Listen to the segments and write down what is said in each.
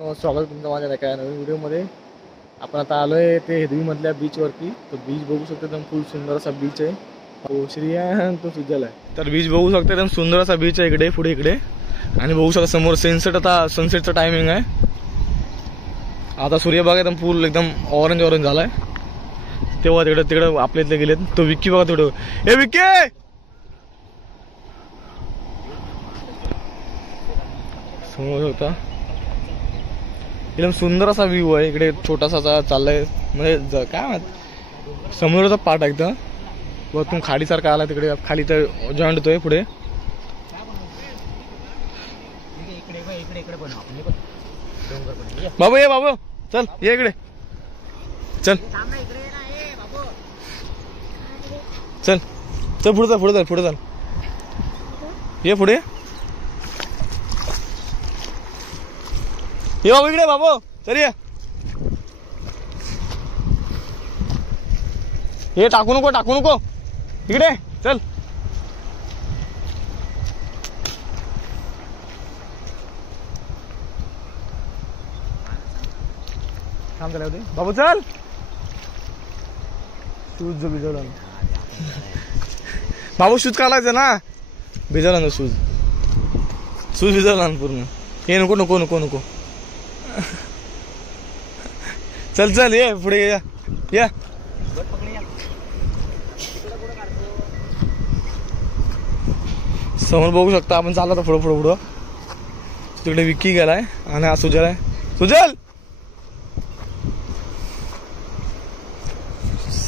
स्वागत तुमचं माझ्या एका नवीन व्हिडिओमध्ये. आपण आता आलोय ते हेदवीमधल्या बीचवरती. तो बीच बघू शकतो, एकदम फुल सुंदर असा बीच आहे. तो श्रिया तो सुजल आहे. तर बीच बघू शकतो, एकदम सुंदर असा बीच आहे इकडे पुढे इकडे. आणि बघू शकता समोर सनसेट, आता सनसेटचा टायमिंग आहे. आता सूर्य बघा एकदम फुल एकदम ऑरेंज ऑरेंज झालाय. तेव्हा तिकडे आपल्या इथले गेलेत. तो विक्की बघा तिकडे, ए विक्की समोर होता. एकदम सुंदर असा व्ह्यू आहे इकडे. छोटासा चाललाय म्हणजे काय म्हणत समुद्राचा पाठ आहे एकदम. वरतून खाडीसारखा आला तिकडे, खाली तर जॉईंट होतोय पुढे. बाबू ये बाबू, चल ये इकडे, चल चल चल पुढे चाल, पुढे चाल, पुढे चाल, ये पुढे ये बाबू, इकडे बाबू, चल ये टाकू नको इकडे चल. थांब त्याला होते बाबू, चल. शूज जो भिजवला बाबू, शूज काढायचं ना, भिजवला ना शूज भिजवला ना पूर्ण. हे नको चल चल ये पुढे या. समोर बघू शकता आपण, चालला तर पुढं तिकडे विक्की गेलाय आणि हा सुजल आहे. सुजल,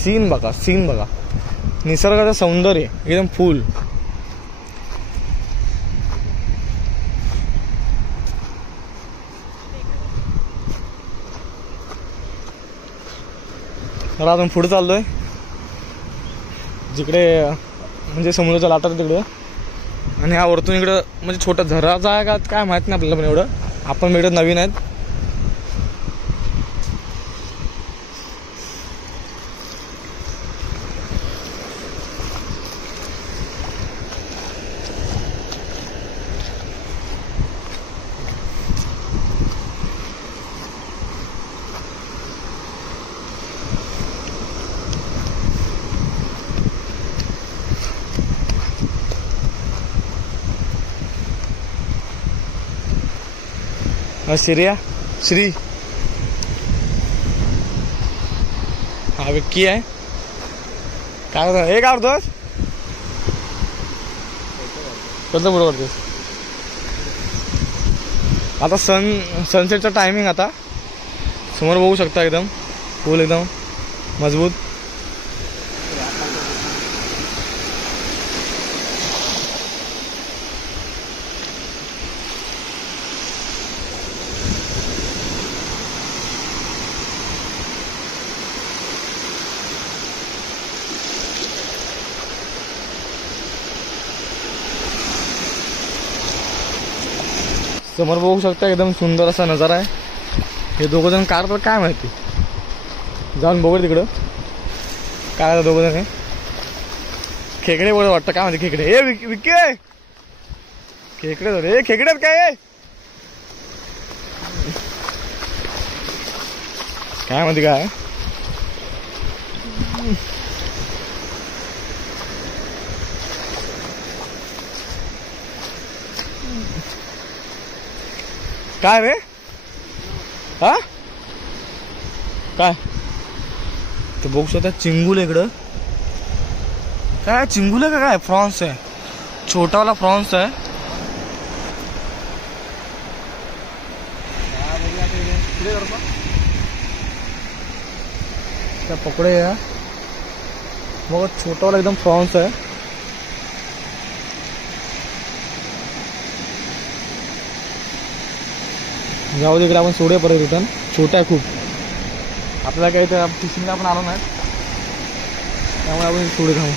सीन बघा निसर्गाचं सौंदर्य एकदम फुल. मला अजून पुढे चाललोय जिकडे म्हणजे समुद्राच्या लाटा तिकडे. आणि हा वरतून इकडं म्हणजे छोटा झराचा आहे का काय माहित नाही आपल्याला, पण एवढं आपण इकडे नवीन आहेत. श्री हा विक्की आहे. काय करतो, हे काय करतोस, कोणतं पुढं करतोस. आता सनसेटचा टायमिंग आता समोर बघू शकता, एकदम फुल एकदम मजबूत. समोर बघू शकता एकदम सुंदर असा नजारा आहे. हे दोघं जण कार तर काय माहिती, जाऊन बघू तिकडं काय दोघं जण. खेकडे बघ वाटतं, काय माहिती खेकडे. ए विक्के खेकडे रे, खेकड्यात काय माहिती काय. काय रे, हा काय तर बघू शकता. चिंगुल इकडं काय, चिंगुल का काय, फ्रॉन्स आहे, छोटावाला फ्रॉन्स आहे. त्या पकडे या बघ, छोटावाला एकदम फ्रॉन्स आहे. जाऊ तिकडे आपण सोडे परत रिटर्न. छोट्या खूप आपल्याला काही तर फिशिंगला पण आलो नाही, त्यामुळे आपण सोडे थांबू.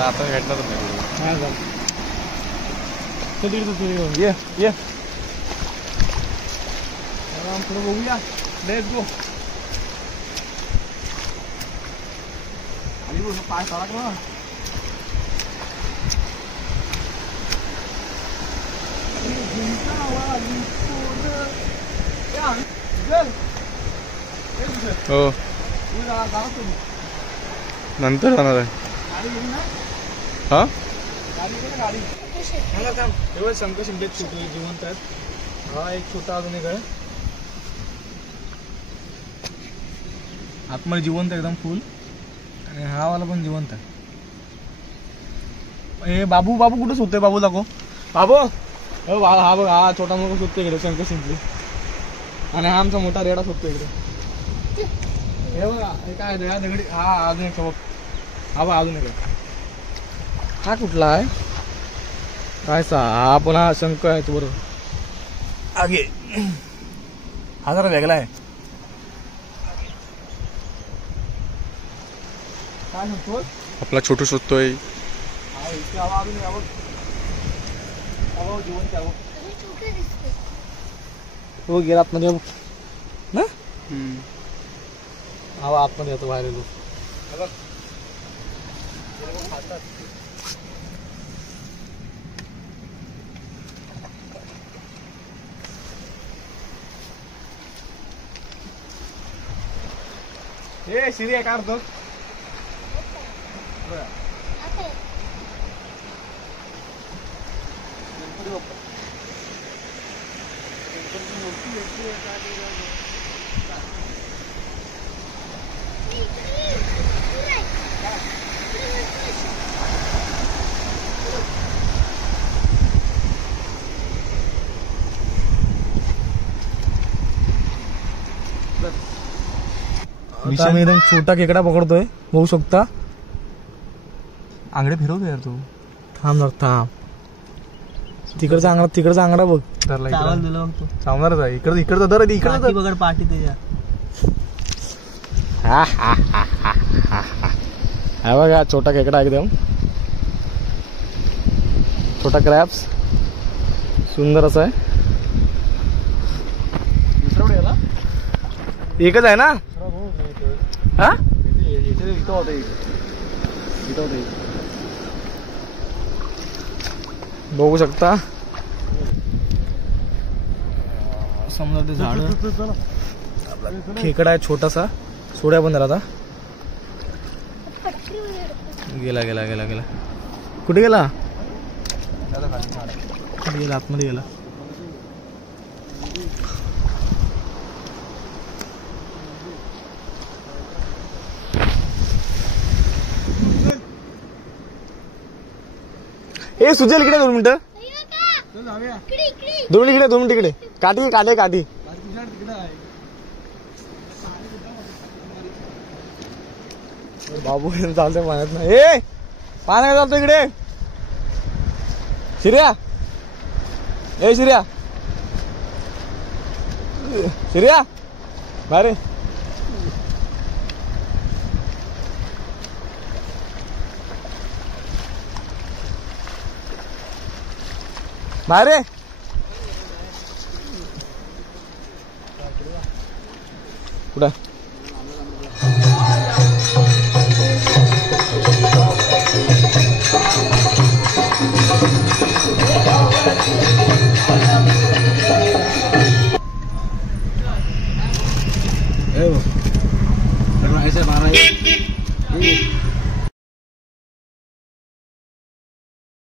आता भेटणार नाही. ये पुढे बघूया. Let's go. पाय सडकला. हो नंतर जाणार आहे हा शंकर शिंदे छोटे जिवंत आहेत हा एक छोटा अजून एक आहे आतमध्ये जिवंत एकदम फुल आणि हा वाला पण जिवंत आहे हे बाबू बाबू कुठं सुटतोय बाबू दाखव बाबू हा बघ हा छोटा मोठा सुटतो इकडे शंकर शिंपले आणि हा आमचा मोठा रेडा सुटतो इकडे हे बघा हे काय दगडी हा अजून एक बघ हा बघ अजून एक हा कुठला आहे काय हा पण हा शंकर आहे तो बरोबर आगे हा जरा वेगळा आहे काय म्हणतो आपला छोटू शोधतोय हो गेला आतमध्ये ना हा आतमध्ये येतो बाहेर येतो ए शिरी काय करतो आम्ही एकदम छोटा खेकडा पकडतोय बघू शकता आंगडे फिरवतो यार तू थांब जर थांब तिकडचा आंगडा बघ चावणारच आहे इकडचा दर इकडे बघड पाठी त्याच्या हा बघा छोटा खेकडा एकदम छोटा क्रॅप्स सुंदर असा आहे एकच आहे ना हा बघू शकता समजा ते झाड खेकडा आहे छोटासा सोड्या बंद राहता गेला गेला गेला गेला कुठे गेला गेला आतमध्ये गेला ए सुजल इकडे 2 मिनिटं 2 मिनिट इकडे काठी काठी काठी बाबू चालतंय पाण्यात ना ए पाण्यात चालतो इकडे शिर्या ए शिर्या शिर्या बारे बारे कुठं